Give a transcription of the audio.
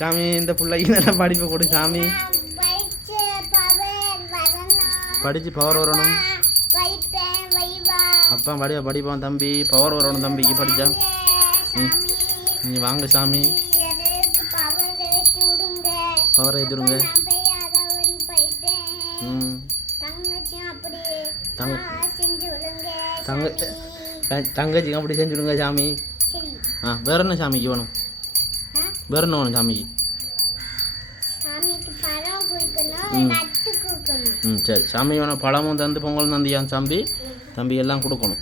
சாமி இந்த பிள்ளைக்கு நல்லா படிப்பு கொடு சாமி. படித்து பவர் வரணும். அப்பா படிப்பான் தம்பி. பவர் வரணும் தம்பிக்கு படித்தா. நீ வாங்க சாமி. பவர் ஏற்றிடுங்க. தங்கச்சிங்க அப்படி செஞ்சுடுங்க சாமி. வேற என்ன சாமிக்கு வேணும்? வேற என்ன வேணும் சாமிக்கு? சரி சாமி வேணும். பழமும் தந்து பொங்கலும் தந்தியான் தம்பி எல்லாம் கொடுக்கணும்.